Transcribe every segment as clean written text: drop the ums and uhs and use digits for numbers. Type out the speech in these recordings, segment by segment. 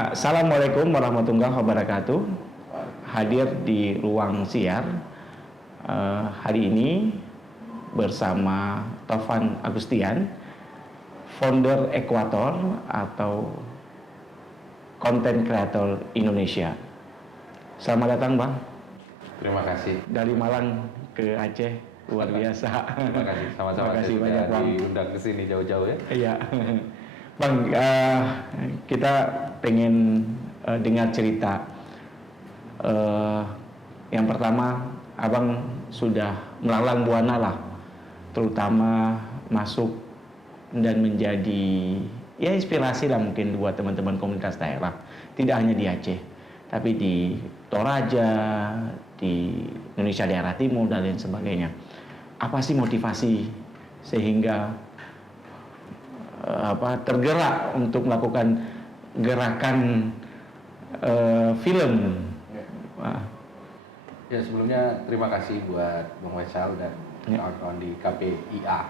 Assalamualaikum warahmatullahi wabarakatuh. Hadir di ruang siar hari ini bersama Tovan Agustian, founder Ekuator atau Content Creator Indonesia. Selamat datang, Bang. Terima kasih. Dari Malang ke Aceh, luar biasa. Terima kasih. Sama-sama. Terima kasih banyak, Bang. Diundang ke sini jauh-jauh ya. Iya. Bang, kita pengen dengar cerita. Yang pertama, Abang sudah melalang buana lah, terutama masuk dan menjadi ya inspirasi lah mungkin buat teman-teman komunitas daerah. Tidak hanya di Aceh, tapi di Toraja, di Indonesia daerah timur dan lain sebagainya. Apa sih motivasi sehingga tergerak untuk melakukan gerakan film? Ya, sebelumnya terima kasih buat Bang Faisal dan kawan-kawan di KPIA.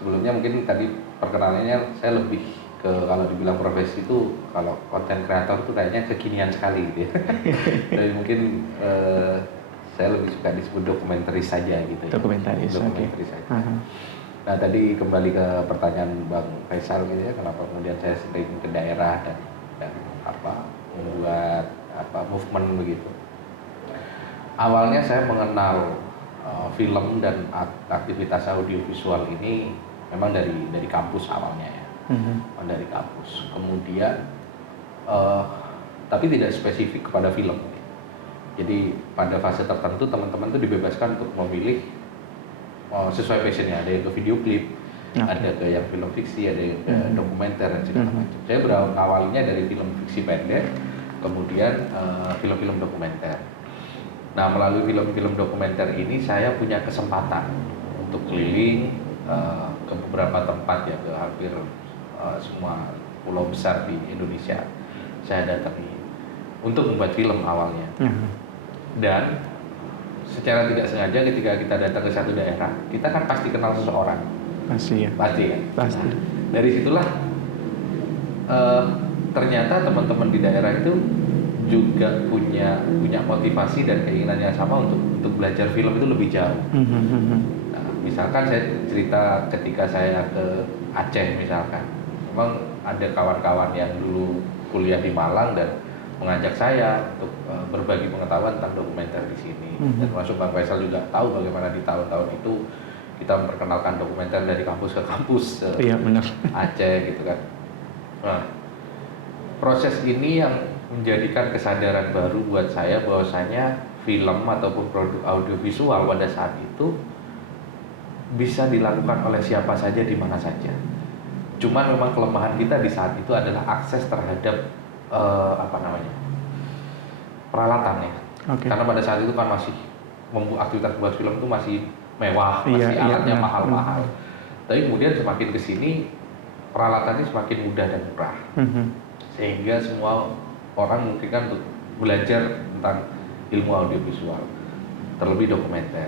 Sebelumnya mungkin tadi perkenalannya saya lebih ke, kalau dibilang profesi itu, kalau konten kreator itu kayaknya kekinian sekali gitu ya. Tapi mungkin saya lebih suka disebut dokumentaris saja gitu ya. Dokumentaris saja. Nah, tadi kembali ke pertanyaan Bang Faisal gitu ya, kenapa kemudian saya sering ke daerah dan membuat movement begitu. Awalnya saya mengenal film dan aktivitas audiovisual ini memang dari kampus awalnya ya. Dari kampus. Kemudian tapi tidak spesifik kepada film. Jadi pada fase tertentu teman-teman itu dibebaskan untuk memilih sesuai passionnya. Ada yang ke video klip, ada ke yang film fiksi, ada yang ke dokumenter dan segala macam. Saya berawalnya dari film fiksi pendek, kemudian film-film dokumenter. Nah, melalui film-film dokumenter ini saya punya kesempatan untuk keliling ke beberapa tempat ya, ke hampir semua pulau besar di Indonesia. Saya datangi untuk membuat film awalnya. Dan secara tidak sengaja ketika kita datang ke satu daerah, kita kan pasti kenal seseorang. Pasti ya. Pasti ya. Pasti. Nah, dari situlah ternyata teman-teman di daerah itu juga punya motivasi dan keinginan yang sama untuk belajar film itu lebih jauh. Nah, misalkan saya cerita ketika saya ke Aceh misalkan, memang ada kawan-kawan yang dulu kuliah di Malang dan mengajak saya untuk berbagi pengetahuan tentang dokumenter di sini. Dan termasuk Bang Faisal juga tahu bagaimana di tahun-tahun itu kita memperkenalkan dokumenter dari kampus ke kampus Iya, benar. Aceh gitu kan. Nah, proses ini yang menjadikan kesadaran baru buat saya bahwasanya film ataupun produk audiovisual pada saat itu bisa dilakukan oleh siapa saja di mana saja. Cuman memang kelemahan kita di saat itu adalah akses terhadap peralatan ya. Karena pada saat itu kan masih aktivitas buat film itu masih mewah, masih alatnya mahal-mahal. Tapi kemudian semakin kesini peralatannya semakin mudah dan murah, sehingga semua orang mungkin kan untuk belajar tentang ilmu audiovisual, terlebih dokumenter.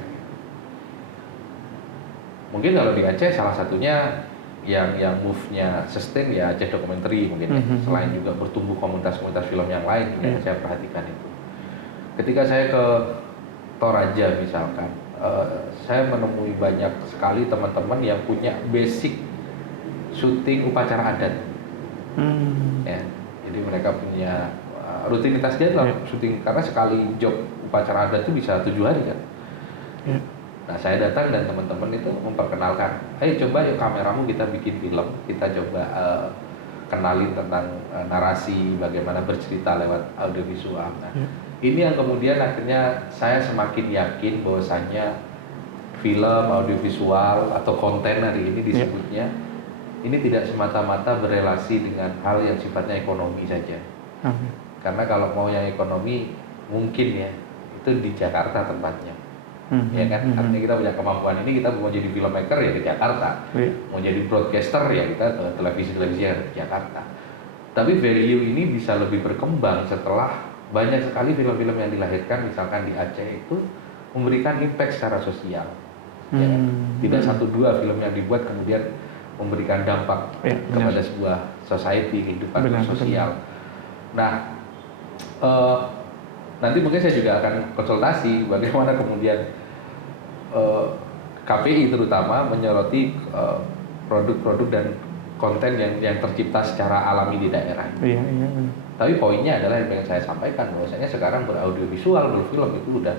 Mungkin kalau di Aceh salah satunya yang move-nya sustain ya Aceh Documentary mungkin ya. Selain juga bertumbuh komunitas-komunitas film yang lain yang saya perhatikan itu. Ketika saya ke Toraja misalkan, saya menemui banyak sekali teman-teman yang punya basic syuting upacara adat. Ya, jadi mereka punya rutinitas dia lah syuting, karena sekali job upacara adat itu bisa 7 hari kan. Nah, saya datang dan teman-teman itu memperkenalkan, ayo coba yuk kameramu kita bikin film, kita coba kenalin tentang narasi, bagaimana bercerita lewat audiovisual. Nah, ini yang kemudian akhirnya saya semakin yakin bahwasanya film, audiovisual atau konten hari ini disebutnya, ini tidak semata-mata berelasi dengan hal yang sifatnya ekonomi saja. Karena kalau mau yang ekonomi mungkin ya itu di Jakarta tempatnya. Ya kan, artinya kita punya kemampuan ini, kita mau jadi filmmaker ya ke Jakarta, mau jadi broadcaster ya kita ke televisi-televisi yang di Jakarta. Tapi value ini bisa lebih berkembang setelah banyak sekali film-film yang dilahirkan misalkan di Aceh itu memberikan impact secara sosial. Ya kan? Tidak 1-2 film yang dibuat kemudian memberikan dampak kepada sebuah society, kehidupan Benar, sosial. Nah, nanti mungkin saya juga akan konsultasi bagaimana kemudian KPI terutama menyoroti produk-produk dan konten yang tercipta secara alami di daerah. Iya. Tapi poinnya adalah yang ingin saya sampaikan bahwasanya sekarang beraudiovisual, berfilm itu udah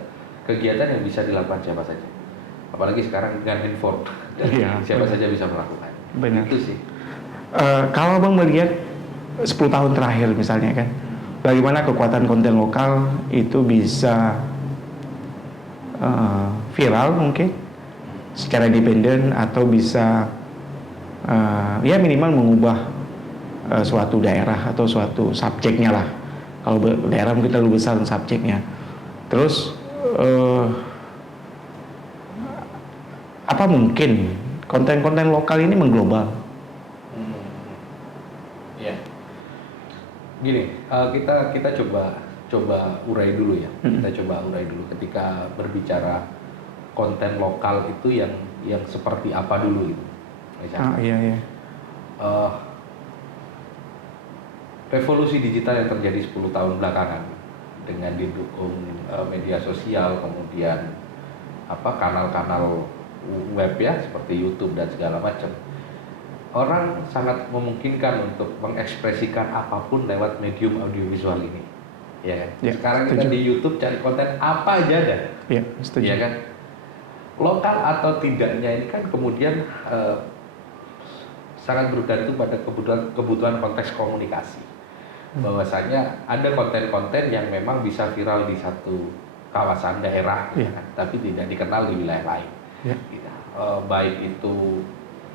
kegiatan yang bisa dilakukan siapa saja. Apalagi sekarang dengan handphone, siapa saja bisa melakukan. Benar. Itu sih. Kalau Bang melihat 10 tahun terakhir misalnya kan, bagaimana kekuatan konten lokal itu bisa viral mungkin secara independen atau bisa ya minimal mengubah suatu daerah atau suatu subjeknya lah. Kalau daerah mungkin terlalu besar subjeknya. Terus apa mungkin konten-konten lokal ini mengglobal? Ya. Gini, kita coba urai dulu ya. Kita coba urai dulu ketika berbicara konten lokal itu yang seperti apa dulu itu. Misalnya. Iya. Revolusi digital yang terjadi 10 tahun belakangan dengan didukung media sosial, kemudian kanal-kanal web ya seperti YouTube dan segala macam. Orang sangat memungkinkan untuk mengekspresikan apapun lewat medium audiovisual ini. Ya kan? Ya, sekarang kita di YouTube cari konten apa aja ada. Iya, setuju. Ya kan? Lokal atau tidaknya ini kan kemudian sangat bergantung pada kebutuhan konteks komunikasi. Bahwasanya ada konten-konten yang memang bisa viral di satu kawasan daerah, kan? Tapi tidak dikenal di wilayah lain. Baik itu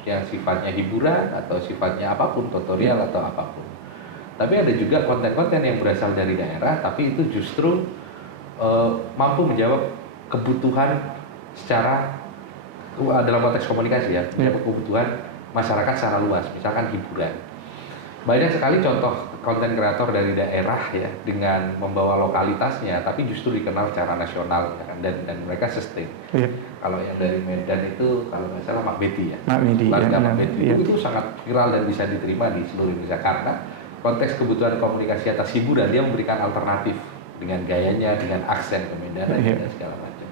yang sifatnya hiburan atau sifatnya apapun, tutorial atau apapun. Tapi ada juga konten-konten yang berasal dari daerah, tapi itu justru mampu menjawab kebutuhan secara dalam konteks komunikasi ya, menjawab kebutuhan masyarakat secara luas, misalkan hiburan. Banyak sekali contoh konten kreator dari daerah ya dengan membawa lokalitasnya, tapi justru dikenal secara nasional ya kan? dan mereka sustain. Kalau yang dari Medan itu kalau nggak salah Mak Betty ya, Mak Betty itu sangat viral dan bisa diterima di seluruh Indonesia karena konteks kebutuhan komunikasi atas hiburan, dia memberikan alternatif dengan gayanya, dengan aksen kemedanan dan segala macam.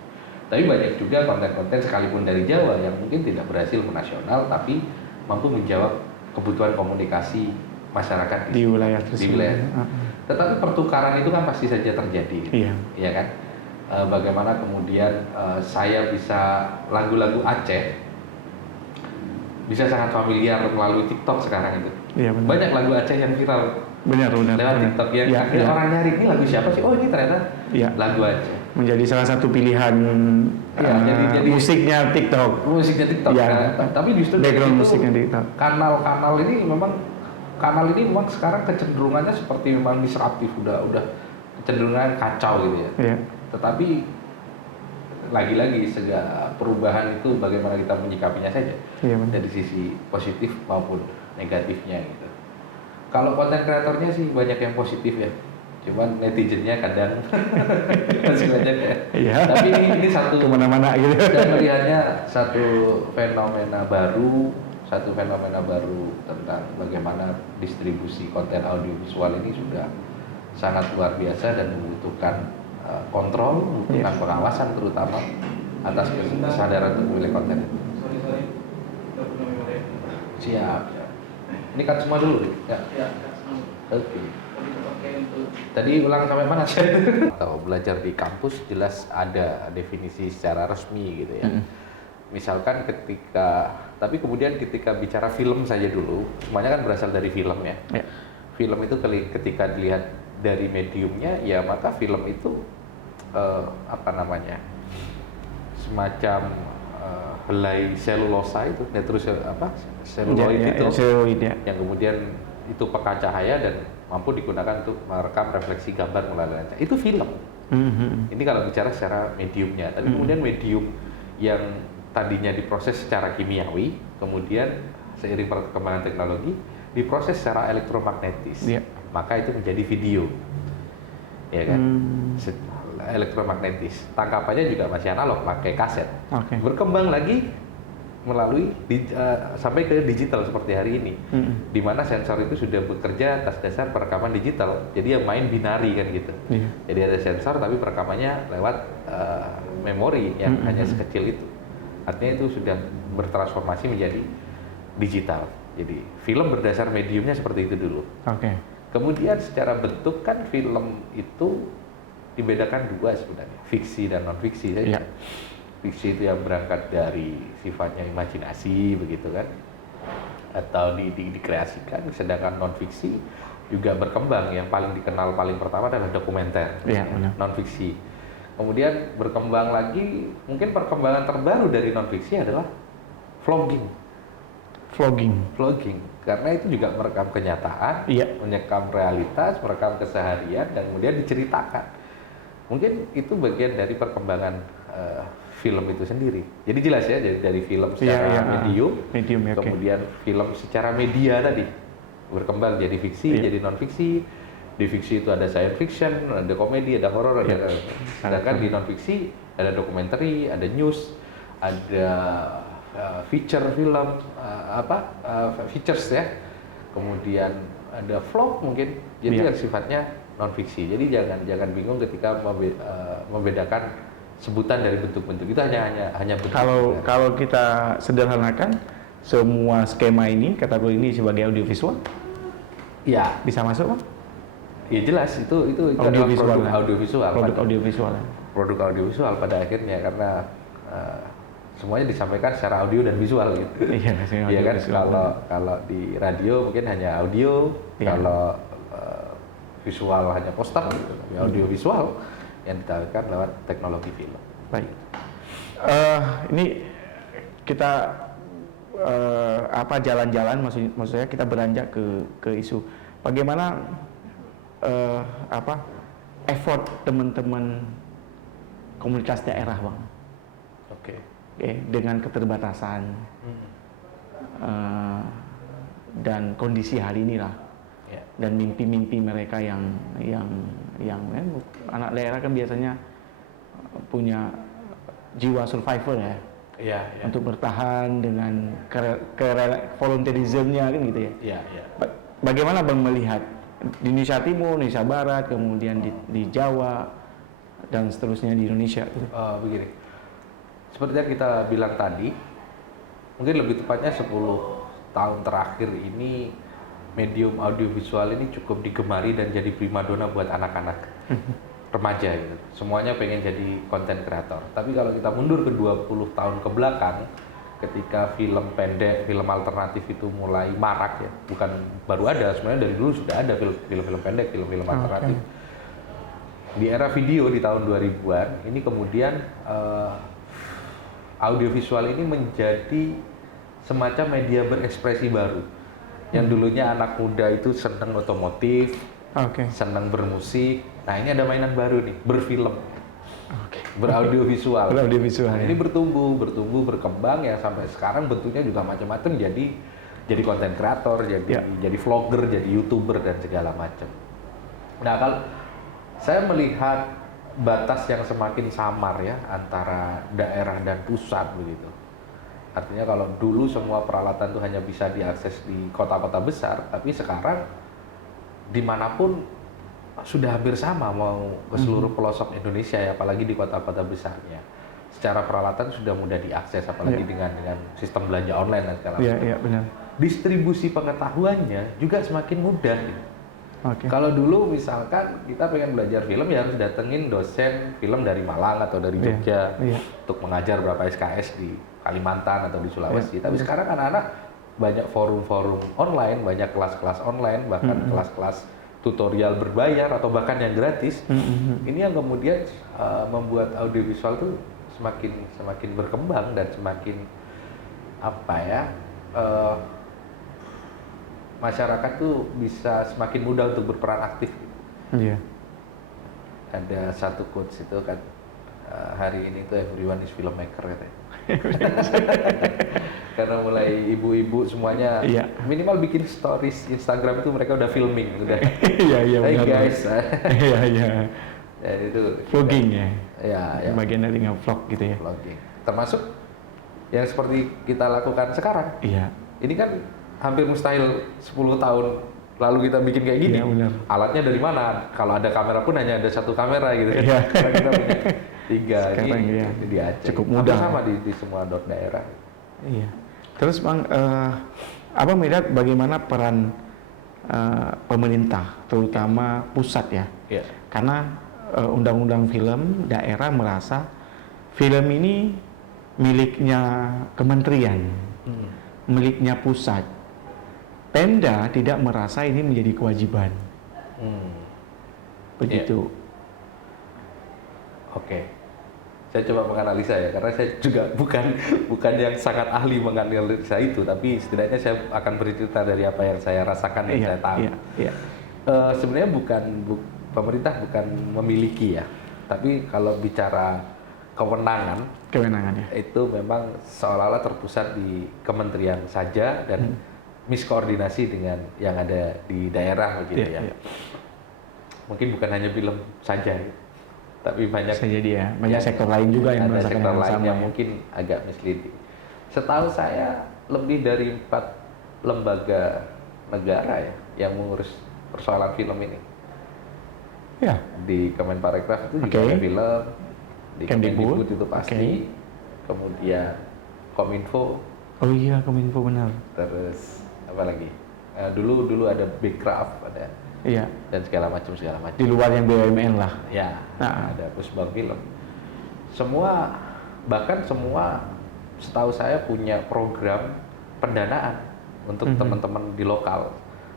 Tapi banyak juga konten-konten sekalipun dari Jawa yang mungkin tidak berhasil menasional, tapi mampu menjawab kebutuhan komunikasi masyarakat di wilayah tersebut. Tetapi pertukaran itu kan pasti saja terjadi, ya kan? Bagaimana kemudian saya bisa lagu-lagu Aceh bisa sangat familiar melalui TikTok sekarang itu. Banyak lagu Aceh yang viral lewat TikTok yang akhirnya orang nyari ini lagu siapa sih? Oh ini ternyata lagu Aceh. Menjadi salah satu pilihan jadi musiknya TikTok. Tapi justru background musiknya TikTok. Kanal ini memang sekarang kecenderungannya seperti memang disruptif, udah kecenderungan kacau gitu ya. Tetapi lagi-lagi segala perubahan itu bagaimana kita menyikapinya saja dari sisi positif maupun negatifnya gitu. Kalau konten kreatornya sih banyak yang positif ya, cuman netizennya kadang masih banyak ya. Tapi ini satu kemana-mana gitu. Dan melihatnya satu fenomena baru tentang bagaimana distribusi konten audiovisual ini sudah sangat luar biasa dan membutuhkan kontrol, membutuhkan pengawasan terutama atas kesadaran untuk memilih konten itu. Siap. Ini kan semua dulu ya. Oke. Tadi ulang sampai mana sih? Atau belajar di kampus jelas ada definisi secara resmi gitu ya. Misalkan tapi kemudian ketika bicara film saja dulu, semuanya kan berasal dari film ya. Film itu ketika dilihat dari mediumnya, ya maka film itu semacam helai selulosa itu, seluloid itu, yang kemudian itu peka cahaya dan mampu digunakan untuk merekam refleksi gambar melalui lensa. Itu film. Ini kalau bicara secara mediumnya. Tapi kemudian medium yang tadinya diproses secara kimiawi, kemudian seiring perkembangan teknologi diproses secara elektromagnetis, maka itu menjadi video, ya kan? Elektromagnetis. Tangkapannya juga masih analog, pakai kaset. Berkembang lagi sampai ke digital seperti hari ini, di mana sensor itu sudah bekerja atas dasar perekaman digital. Jadi yang main binari kan gitu. Jadi ada sensor tapi perekamannya lewat memori yang hanya sekecil itu. Artinya itu sudah bertransformasi menjadi digital. Jadi film berdasar mediumnya seperti itu dulu. Kemudian secara bentuk kan film itu dibedakan dua sebenarnya, fiksi dan non fiksi saja. Fiksi itu yang berangkat dari sifatnya imajinasi begitu kan, atau dikreasikan, sedangkan non fiksi juga berkembang. Yang paling dikenal paling pertama adalah dokumenter, non fiksi. Kemudian berkembang lagi, mungkin perkembangan terbaru dari non fiksi adalah vlogging, karena itu juga merekam kenyataan, merekam realitas, merekam keseharian, dan kemudian diceritakan. Mungkin itu bagian dari perkembangan film itu sendiri. Jadi jelas ya, dari film secara medium, kemudian film secara media tadi berkembang jadi fiksi, jadi non fiksi. Di fiksi itu ada science fiction, ada komedi, ada horor, ada. Sedangkan di non fiksi ada dokumenter, ada news, ada feature film, features ya. Kemudian ada vlog mungkin. Jadi yang sifatnya non fiksi. Jadi jangan bingung ketika membedakan sebutan dari bentuk-bentuk itu hanya bentuk. Kalau kita sederhanakan, semua skema ini kategori ini sebagai audiovisual, bisa masuk, Bang? Ya jelas itu adalah produk audiovisual pada akhirnya, karena semuanya disampaikan secara audio dan visual gitu. Iya kan, kalau di radio mungkin hanya audio, kalau visual hanya poster gitu. Audio visual yang ditawarkan lewat teknologi film. Baik. Ini kita jalan-jalan, maksudnya kita beranjak ke isu bagaimana effort teman-teman komunitas daerah, Bang. Dengan keterbatasan dan kondisi hari inilah. Dan mimpi-mimpi mereka yang anak daerah kan biasanya punya jiwa survivor untuk bertahan dengan volunteerismnya kan gitu ya. Bagaimana Bang melihat di Indonesia Timur, Indonesia Barat, kemudian di Jawa dan seterusnya di Indonesia? Begini, seperti yang kita bilang tadi, mungkin lebih tepatnya 10 tahun terakhir ini medium audiovisual ini cukup digemari dan jadi primadona buat anak-anak remaja gitu. Semuanya pengen jadi konten kreator. Tapi kalau kita mundur ke 20 tahun ke belakang, ketika film pendek, film alternatif itu mulai marak ya, bukan baru ada, sebenarnya dari dulu sudah ada film-film pendek, film-film alternatif. Di era video di tahun 2000-an, ini kemudian audiovisual ini menjadi semacam media berekspresi baru. Yang dulunya anak muda itu senang otomotif, senang bermusik. Nah ini ada mainan baru nih, berfilm, beraudiovisual. Ini bertumbuh, berkembang ya sampai sekarang bentuknya juga macam-macam. Jadi konten kreator, jadi vlogger, jadi youtuber dan segala macam. Nah kalau saya melihat batas yang semakin samar ya antara daerah dan pusat begitu. Artinya kalau dulu semua peralatan itu hanya bisa diakses di kota-kota besar, tapi sekarang dimanapun sudah hampir sama, mau ke seluruh pelosok Indonesia ya, apalagi di kota-kota besarnya. Secara peralatan sudah mudah diakses, apalagi dengan sistem belanja online dan segala macam. Distribusi pengetahuannya juga semakin mudah. Kalau dulu misalkan kita pengen belajar film ya harus datengin dosen film dari Malang atau dari Jogja untuk mengajar berapa SKS di Kalimantan atau di Sulawesi. Tapi sekarang anak-anak banyak forum-forum online, banyak kelas-kelas online, bahkan kelas-kelas tutorial berbayar atau bahkan yang gratis. Ini yang kemudian membuat audiovisual itu semakin berkembang dan semakin masyarakat tuh bisa semakin mudah untuk berperan aktif. Ada satu quotes itu kan, hari ini tuh everyone is filmmaker katanya. Karena mulai ibu-ibu semuanya minimal bikin stories Instagram itu mereka udah filming, udah. Hey guys. Dan itu vlogging ya. Bagian dari nge-vlog gitu ya. Vlogging. Termasuk yang seperti kita lakukan sekarang. Iya. Ini kan hampir mustahil 10 tahun lalu kita bikin kayak gini. Iya, benar. Alatnya dari mana? Kalau ada kamera pun hanya ada satu kamera gitu. Iya. Sekarang kita punya 3. Sekarang ini iya. di Aceh. Cukup Hampir mudah. sama di semua daerah. Iya. Terus Bang, Abang melihat bagaimana peran pemerintah, terutama pusat ya? Iya. Karena undang-undang film daerah merasa film ini miliknya kementerian, miliknya pusat. Pemda tidak merasa ini menjadi kewajiban. Begitu. Oke. Saya coba menganalisa ya, karena saya juga bukan yang sangat ahli menganalisa itu, tapi setidaknya saya akan bercerita dari apa yang saya rasakan dan saya tahu. Iya. Sebenarnya pemerintah bukan memiliki ya, tapi kalau bicara kewenangan Kewenangannya. itu memang seolah-olah terpusat di kementerian saja dan miskoordinasi dengan yang ada di daerah begitu ya. Mungkin bukan hanya film saja, tapi banyak bisa jadi ya, banyak sektor lain juga yang ada merasakan sektor yang lain sama yang ya. mungkin agak misleading. Setahu saya lebih dari 4 lembaga negara ya yang mengurus persoalan film ini. Ya. Di Kemenparekraf itu juga ada film, di Kemendikbud itu pasti, kemudian Kominfo. Oh iya, Kominfo benar. Terus apa lagi? Dulu ada Bekraf, ada. Iya. Dan segala macam. Di luar yang BUMN lah. Ya, Nah. ada Pusbang Film. Bahkan semua setahu saya punya program pendanaan untuk teman-teman di lokal.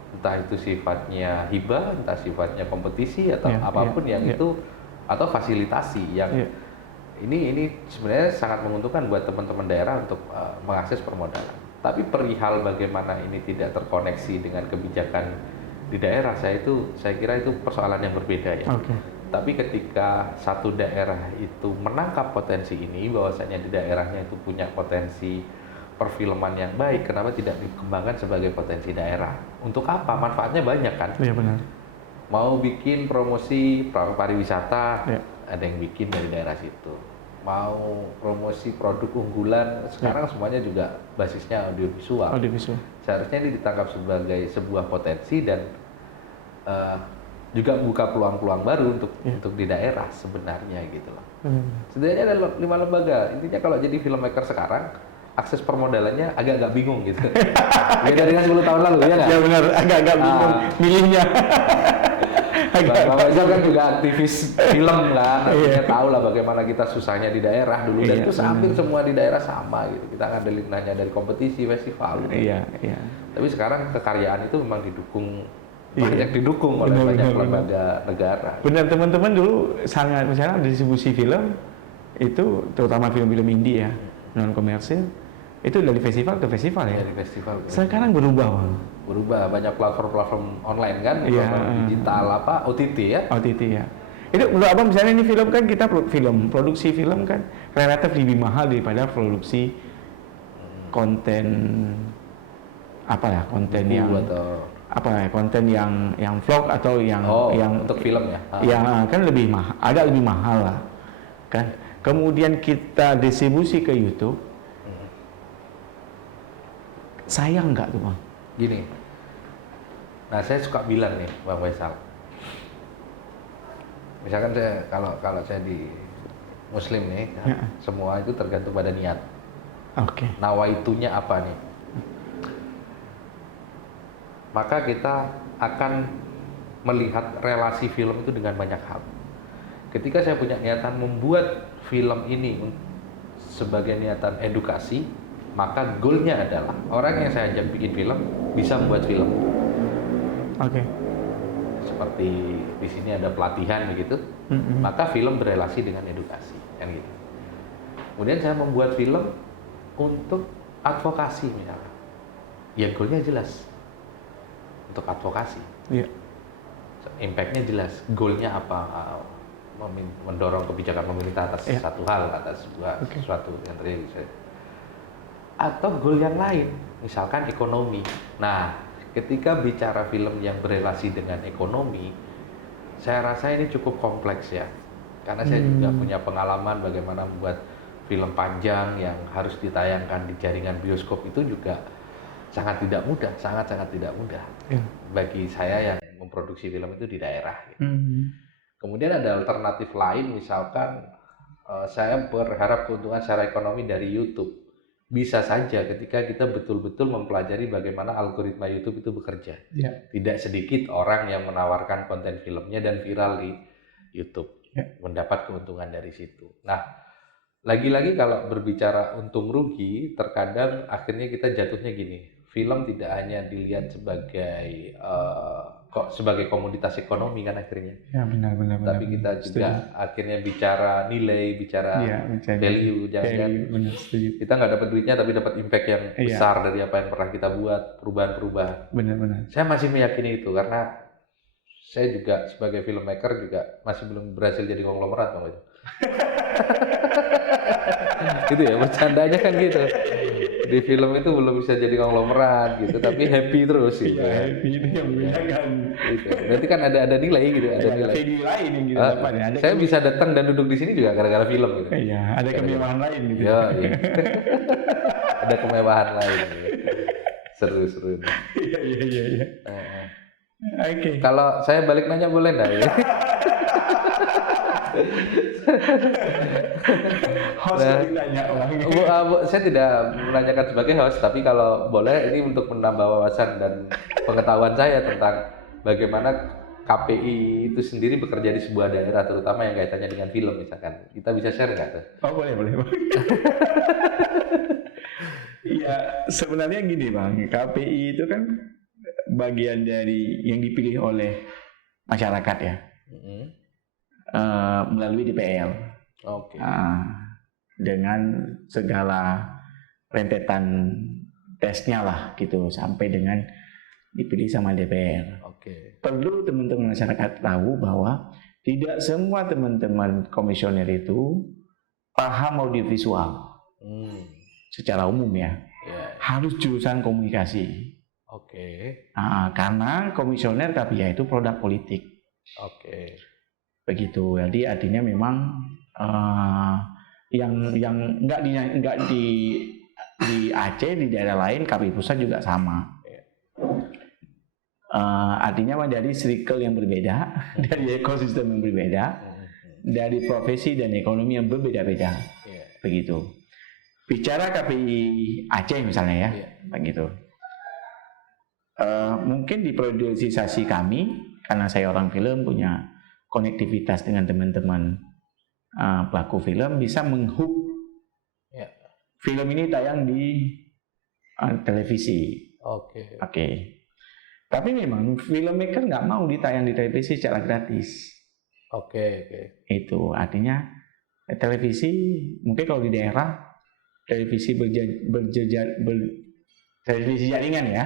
Entah itu sifatnya hibah, entah sifatnya kompetisi atau apapun yang itu, atau fasilitasi yang ini sebenarnya sangat menguntungkan buat teman-teman daerah untuk mengakses permodalan. Tapi perihal bagaimana ini tidak terkoneksi dengan kebijakan di daerah, saya kira itu persoalan yang berbeda ya. Tapi ketika satu daerah itu menangkap potensi ini, bahwasanya di daerahnya itu punya potensi perfilman yang baik, kenapa tidak dikembangkan sebagai potensi daerah? Untuk apa? Manfaatnya banyak kan? Iya benar. Mau bikin promosi pariwisata, ada yang bikin dari daerah situ. Mau promosi produk unggulan, sekarang semuanya juga basisnya audiovisual. Seharusnya ini ditangkap sebagai sebuah potensi dan juga buka peluang-peluang baru untuk di daerah sebenarnya gitu loh. Setidaknya ada 5 lembaga. Intinya kalau jadi filmmaker sekarang, akses permodalannya agak-agak bingung gitu. Beda dengan 10 tahun lalu ya nggak? Ya benar, agak-agak bingung milihnya. Bang Faisal kan juga aktivis film kan, artinya tahu lah bagaimana kita susahnya di daerah dulu, dan itu hampir semua di daerah sama gitu. Kita ngandelin hanya dari kompetisi, festival. Iya. Tapi sekarang kekaryaan itu memang banyak didukung oleh banyak lembaga negara. Benar, teman-teman dulu sangat, misalnya distribusi film itu, terutama film-film indie ya, non komersil, itu dari festival ke festival ya. Dari festival. Sekarang berubah Bang. Berubah, banyak platform online kan, platform digital OTT ya. OTT ya. Itu menurut Abang misalnya ini film kan, kita produksi film kan relatif lebih mahal daripada produksi konten konten yang konten yang vlog atau yang untuk film ya. Yang kan lebih mahal, agak lebih mahal lah kan. Kemudian kita distribusi ke YouTube. Sayang nggak tuh Bang? Gini, nah saya suka bilang nih Bang Faisal, misalkan kalau saya di Muslim nih, semua itu tergantung pada niat. Nawaitunya apa nih? Maka kita akan melihat relasi film itu dengan banyak hal. Ketika saya punya niatan membuat film ini sebagai niatan edukasi, maka goalnya adalah orang yang saya ajak bikin film bisa membuat film. Seperti di sini ada pelatihan begitu, maka film berrelasi dengan edukasi, kan gitu. Kemudian saya membuat film untuk advokasi misalnya, ya goalnya jelas untuk advokasi. Impactnya jelas, goalnya apa? Mendorong kebijakan pemerintah atas satu hal, atas sesuatu yang terjadi. Atau goal yang lain, misalkan ekonomi. Nah, ketika bicara film yang berrelasi dengan ekonomi, saya rasa ini cukup kompleks ya, karena saya juga punya pengalaman bagaimana membuat film panjang yang harus ditayangkan di jaringan bioskop itu juga sangat tidak mudah, sangat-sangat tidak mudah bagi saya yang memproduksi film itu di daerah. Gitu. Kemudian ada alternatif lain, misalkan saya berharap keuntungan secara ekonomi dari YouTube. Bisa saja ketika kita betul-betul mempelajari bagaimana algoritma YouTube itu bekerja. Tidak sedikit orang yang menawarkan konten filmnya dan viral di YouTube, mendapat keuntungan dari situ. Nah, lagi-lagi kalau berbicara untung rugi, terkadang akhirnya kita jatuhnya gini, film tidak hanya dilihat sebagai sebagai komoditas ekonomi kan akhirnya. Ya benar. Tapi kita juga akhirnya bicara nilai, bicara value, jangan kita nggak dapat duitnya tapi dapat impact yang besar dari apa yang pernah kita buat, perubahan-perubahan. Benar. Saya masih meyakini itu karena saya juga sebagai filmmaker juga masih belum berhasil jadi konglomerat Bang. Gitu ya, bercandanya kan gitu. Di film itu belum bisa jadi konglomerat gitu, tapi happy terus gitu. Iya, happy itu yang membedakan. Gitu. Berarti kan ada nilai gitu, ada nilai. Value lain yang gitu. Saya bisa datang dan duduk di sini juga gara-gara film gitu. Iya, ada kemewahan lain gitu. Iya. Ada kemewahan lain. Gitu. Seru. Iya. Oke. Kalau saya balik nanya boleh nggak ya? Host ditanya orang. Saya tidak menanyakan sebagai host, tapi kalau boleh ini untuk menambah wawasan dan pengetahuan saya tentang bagaimana KPI itu sendiri bekerja di sebuah daerah, terutama yang kaitannya dengan film misalkan. Kita bisa share nggak tuh? Oh boleh. Iya, sebenarnya gini Bang, KPI itu kan bagian dari yang dipilih oleh masyarakat ya. Melalui DPL. Dengan segala rentetan tesnya lah gitu sampai dengan dipilih sama DPR. Perlu teman-teman masyarakat tahu bahwa tidak semua teman-teman komisioner itu paham audiovisual secara umum ya. Harus jurusan komunikasi. Karena komisioner KPI itu produk politik. Begitu. Jadi artinya memang yang nggak di Aceh, di daerah lain KPI pusat juga sama. Artinya dari circle yang berbeda, dari ekosistem yang berbeda, dari profesi dan ekonomi yang berbeda-beda. Begitu. Bicara KPI Aceh misalnya ya, begitu. Mungkin di priorisasi kami, karena saya orang film punya konektivitas dengan teman-teman pelaku film, bisa menghook film ini tayang di televisi. Tapi memang filmmaker nggak mau ditayang di televisi secara gratis. Itu artinya televisi mungkin kalau di daerah televisi televisi jaringan ya,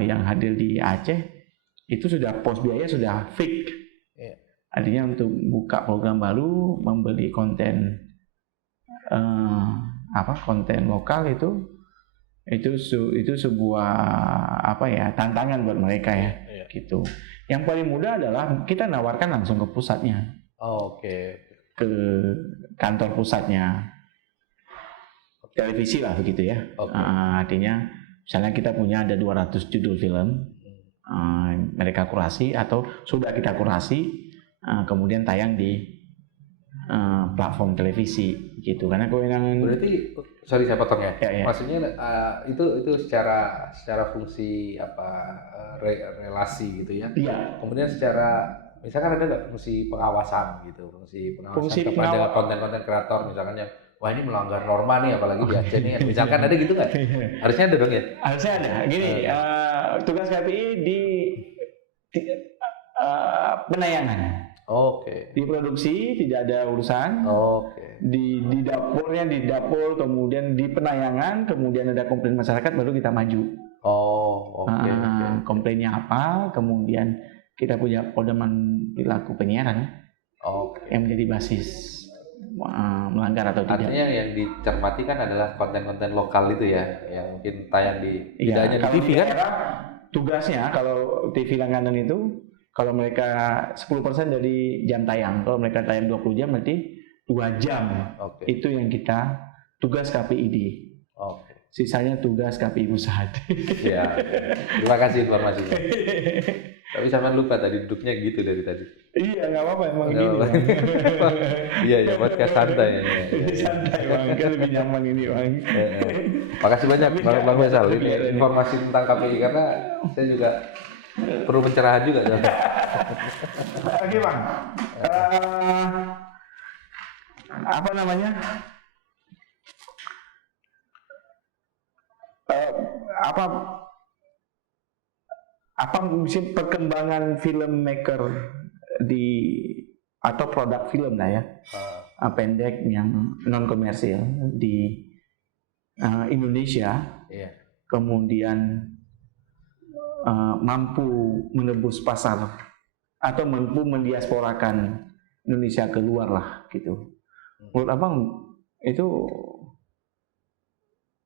yang hadir di Aceh itu sudah pos biaya sudah fix. Artinya untuk buka program baru, membeli konten konten lokal itu sebuah tantangan buat mereka ya. Gitu. Yang paling mudah adalah kita nawarkan langsung ke pusatnya. Ke kantor pusatnya. Televisi lah begitu ya. Artinya misalnya kita punya ada 200 judul film, mereka kurasi atau sudah kita kurasi, kemudian tayang di platform televisi gitu, karena kewenangan. Berarti sorry saya potong ya. Maksudnya itu secara fungsi relasi gitu ya. Kemudian secara misalkan ada nggak fungsi pengawasan gitu, fungsi kepada konten-konten kreator misalkan yang wah ini melanggar norma nih apalagi di Aceh nih, misalkan ada gitu nggak? Harusnya ada dong ya. Harusnya ada. Gini, tugas KPI di penayangan. Di produksi tidak ada urusan. Di dapurnya di dapur, kemudian di penayangan, kemudian ada komplain masyarakat baru kita maju. Komplainnya apa? Kemudian kita punya pedoman perilaku penyiaran yang menjadi basis melanggar atau tidak. Artinya yang dicermati kan adalah konten-konten lokal itu ya, yang mungkin tayang tidak hanya di TV kan? Tugasnya kalau TV langganan itu, kalau mereka 10% dari jam tayang, kalau mereka tayang 20 jam berarti 2 jam. Oke. Itu yang kita tugas KPID. Oke. Sisanya tugas KPI Pusat. Ya. Terima kasih informasinya. Tapi sama lupa tadi duduknya gitu dari tadi. Iya, nggak apa-apa emang Nggak gini. apa-apa. Bang. Iya, ya podcast santai. Ya. Santai Bang, kan lebih nyaman ini Bang. Makasih banyak Bang Faisal Tapi ini biar ini. informasi tentang KPI karena saya juga perlu pencerahan juga. Oke Bang, apa namanya? Apa mungkin perkembangan filmmaker di atau produk film lah ya, pendek yang non komersil di Indonesia, Iya. kemudian mampu menembus pasar atau mampu mendiasporakan Indonesia keluar lah gitu. Menurut Abang itu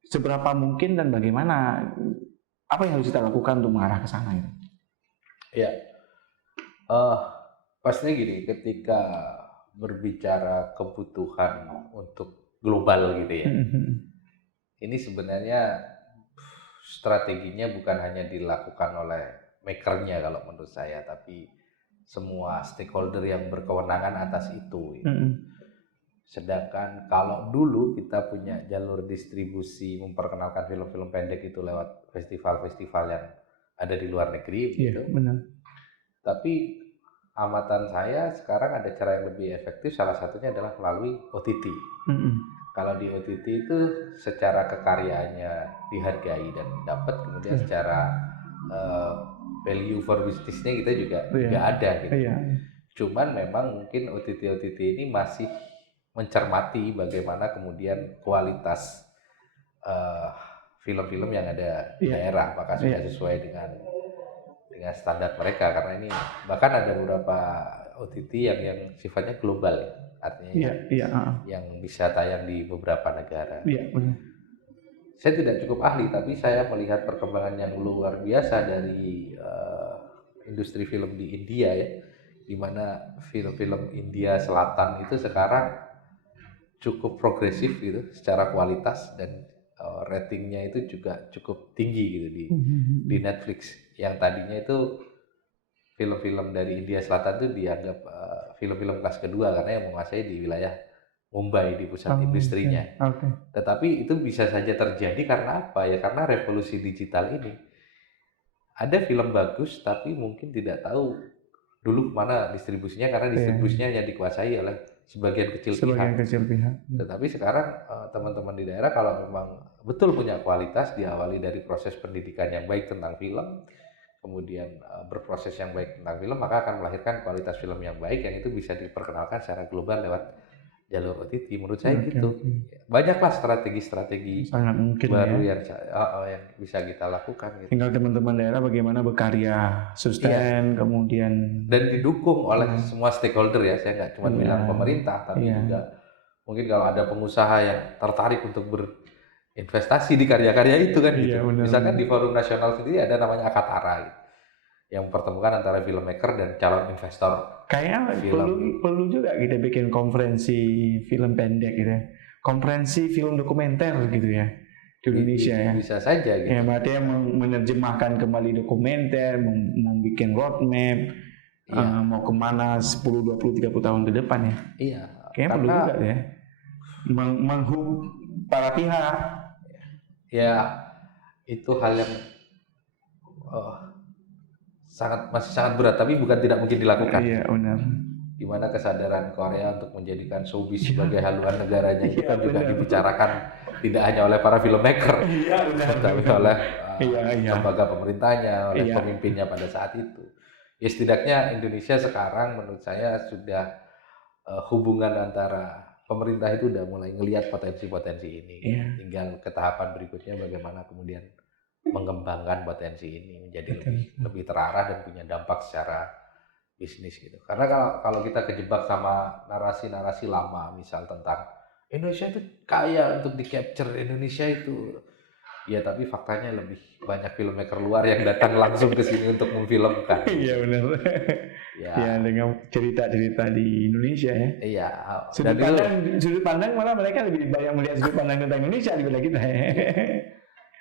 seberapa mungkin dan bagaimana, apa yang harus kita lakukan untuk mengarah ke sana itu? Ya, pastinya gini, ketika berbicara kebutuhan untuk global gitu ya, ini sebenarnya strateginya bukan hanya dilakukan oleh makernya kalau menurut saya, tapi semua stakeholder yang berkewenangan atas itu. Gitu. Sedangkan kalau dulu kita punya jalur distribusi memperkenalkan film-film pendek itu lewat festival-festival yang ada di luar negeri, gitu. Benar. Tapi amatan saya sekarang ada cara yang lebih efektif, salah satunya adalah melalui OTT. Kalau di OTT itu secara kekaryaannya dihargai dan dapat, kemudian secara value for business-nya kita juga ada gitu. Cuman memang mungkin OTT ini masih mencermati bagaimana kemudian kualitas film-film yang ada di daerah, apakah sudah sesuai dengan standar mereka, karena ini bahkan ada beberapa OTT yang sifatnya global ya, artinya yang bisa tayang di beberapa negara. Saya tidak cukup ahli, tapi saya melihat perkembangan yang luar biasa dari industri film di India ya, di mana film-film India Selatan itu sekarang cukup progresif gitu secara kualitas, dan ratingnya itu juga cukup tinggi gitu di Netflix. Yang tadinya itu film-film dari India Selatan itu dianggap film-film kelas kedua karena yang menguasai di wilayah Mumbai, di pusat industrinya. Tetapi itu bisa saja terjadi karena apa ya? Karena revolusi digital ini. Ada film bagus tapi mungkin tidak tahu dulu kemana distribusinya, karena distribusinya hanya dikuasai oleh sebagian kecil pihak. Tetapi sekarang teman-teman di daerah kalau memang betul punya kualitas, diawali dari proses pendidikan yang baik tentang film, kemudian berproses yang baik tentang film, maka akan melahirkan kualitas film yang baik yang itu bisa diperkenalkan secara global lewat jalur OTT. Menurut saya gitu. Banyaklah strategi-strategi baru yang bisa kita lakukan. Gitu. Tinggal teman-teman daerah bagaimana berkarya sustain, kemudian dan didukung oleh semua stakeholder ya. Saya nggak cuma bilang pemerintah, tapi juga mungkin kalau ada pengusaha yang tertarik untuk berinvestasi di karya-karya itu kan gitu. Misalkan di Forum Nasional sendiri ada namanya Akatara gitu, yang mempertemukan antara filmmaker dan calon investor. Kayaknya perlu juga kita bikin konferensi film pendek gitu ya. Konferensi film dokumenter gitu ya di Indonesia ya. Bisa saja gitu. Ya, berarti menerjemahkan kembali dokumenter, membuat roadmap, mau kemana 10, 20, 30 tahun ke depan ya. Iya. Kayaknya perlu juga ya. Menghub para pihak. Ya, itu hal yang masih sangat berat, tapi bukan tidak mungkin dilakukan. Iya, benar. Di mana kesadaran Korea untuk menjadikan showbiz sebagai haluan negaranya itu kan juga dibicarakan tidak hanya oleh para filmmaker, tapi oleh lembaga pemerintahnya, oleh pemimpinnya pada saat itu. Ya setidaknya Indonesia sekarang menurut saya sudah hubungan antara pemerintah itu udah mulai ngelihat potensi-potensi ini. Tinggal ke tahapan berikutnya bagaimana kemudian mengembangkan potensi ini menjadi lebih terarah dan punya dampak secara bisnis gitu. Karena kalau kita kejebak sama narasi-narasi lama, misal tentang Indonesia itu kaya untuk di capture, Indonesia itu Ya tapi faktanya lebih banyak filmmaker luar yang datang langsung ke sini untuk memfilmkan. Iya benar. Ya, Ya dengan cerita-cerita di Indonesia ya. iya. Sudut pandang malah mereka lebih banyak melihat sudut pandang tentang Indonesia daripada kita.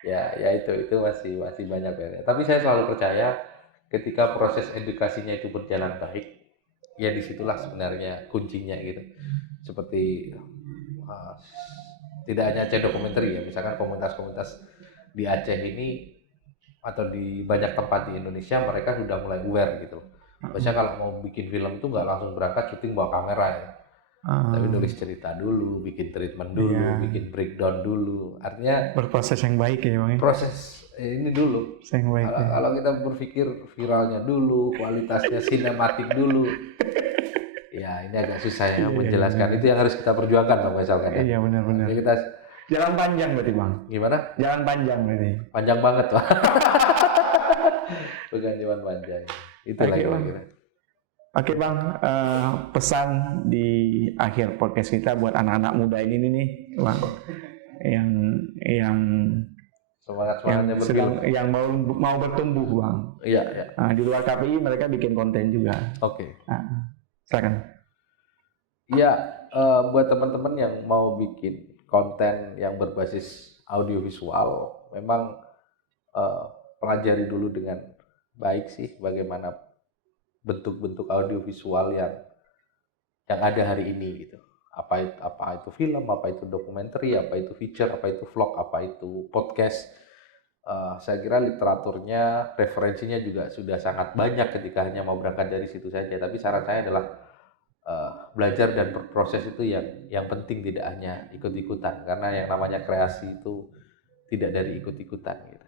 Ya itu masih banyak ya. Tapi saya selalu percaya ketika proses edukasinya itu berjalan baik, ya disitulah sebenarnya kuncinya gitu. Seperti tidak hanya Aceh dokumenter ya, misalkan komunitas-komunitas di Aceh ini atau di banyak tempat di Indonesia mereka sudah mulai aware gitu. Biasanya kalau mau bikin film itu nggak langsung berangkat syuting bawa kamera ya. Tapi nulis cerita dulu, bikin treatment dulu, bikin breakdown dulu. Artinya berproses yang baik ya Bang. Proses ini dulu. Yang baik. Kalau kita berpikir viralnya dulu, kualitasnya sinematik dulu. Ya ini agak susah ya menjelaskan. Itu yang harus kita perjuangkan Bang Faisal kan. Iya benar-benar. Kita jalan panjang berarti Bang. Gimana? Jalan panjang berarti. Panjang banget Pak. Bukan jalan panjang. Itulah kira-kira. Oke Bang, pesan di akhir podcast kita buat anak-anak muda ini nih Bang, yang semangatnya yang mau bertumbuh Bang. Iya. Nah, di luar KPI mereka bikin konten juga. Oke. Silakan. Iya, buat teman-teman yang mau bikin konten yang berbasis audiovisual, memang pelajari dulu dengan baik sih bagaimana bentuk-bentuk audiovisual yang ada hari ini gitu. Apa itu film, apa itu dokumenter, apa itu feature, apa itu vlog, apa itu podcast. Saya kira literaturnya, referensinya juga sudah sangat banyak ketika hanya mau berangkat dari situ saja. Tapi saran saya adalah belajar dan berproses itu yang penting, tidak hanya ikut-ikutan, karena yang namanya kreasi itu tidak dari ikut-ikutan gitu.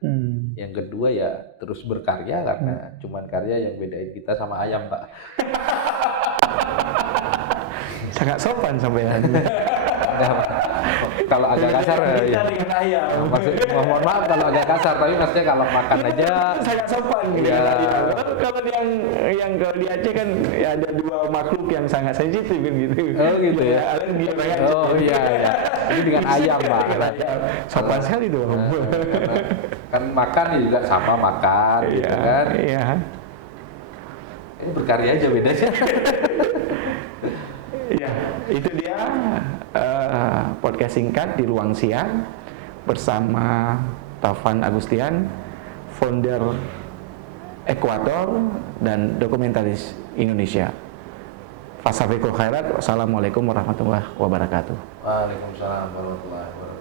Yang kedua ya terus berkarya, karena cuman karya yang bedain kita sama ayam Pak. Sangat sopan sampean. Kalau agak kasar ya. Mohon maaf kalau agak kasar, tapi maksudnya kalau makan aja sangat sopan gitu. Ya. Kalau yang di Aceh kan ya ada dua makhluk yang sangat sensitif kan gitu. Oh gitu ya. Oh iya. Ini dengan ayam Pak. Sopan sekali dong. Kan makan juga sama makan gitu kan. Iya. Ini berkarya aja bedanya. Ya, itu dia podcast singkat di Ruang Siang bersama Taufan Agustian, founder Ekuator dan dokumentaris Indonesia. Fasafikul khairat. Wassalamualaikum warahmatullahi wabarakatuh. Waalaikumsalam warahmatullahi wabarakatuh.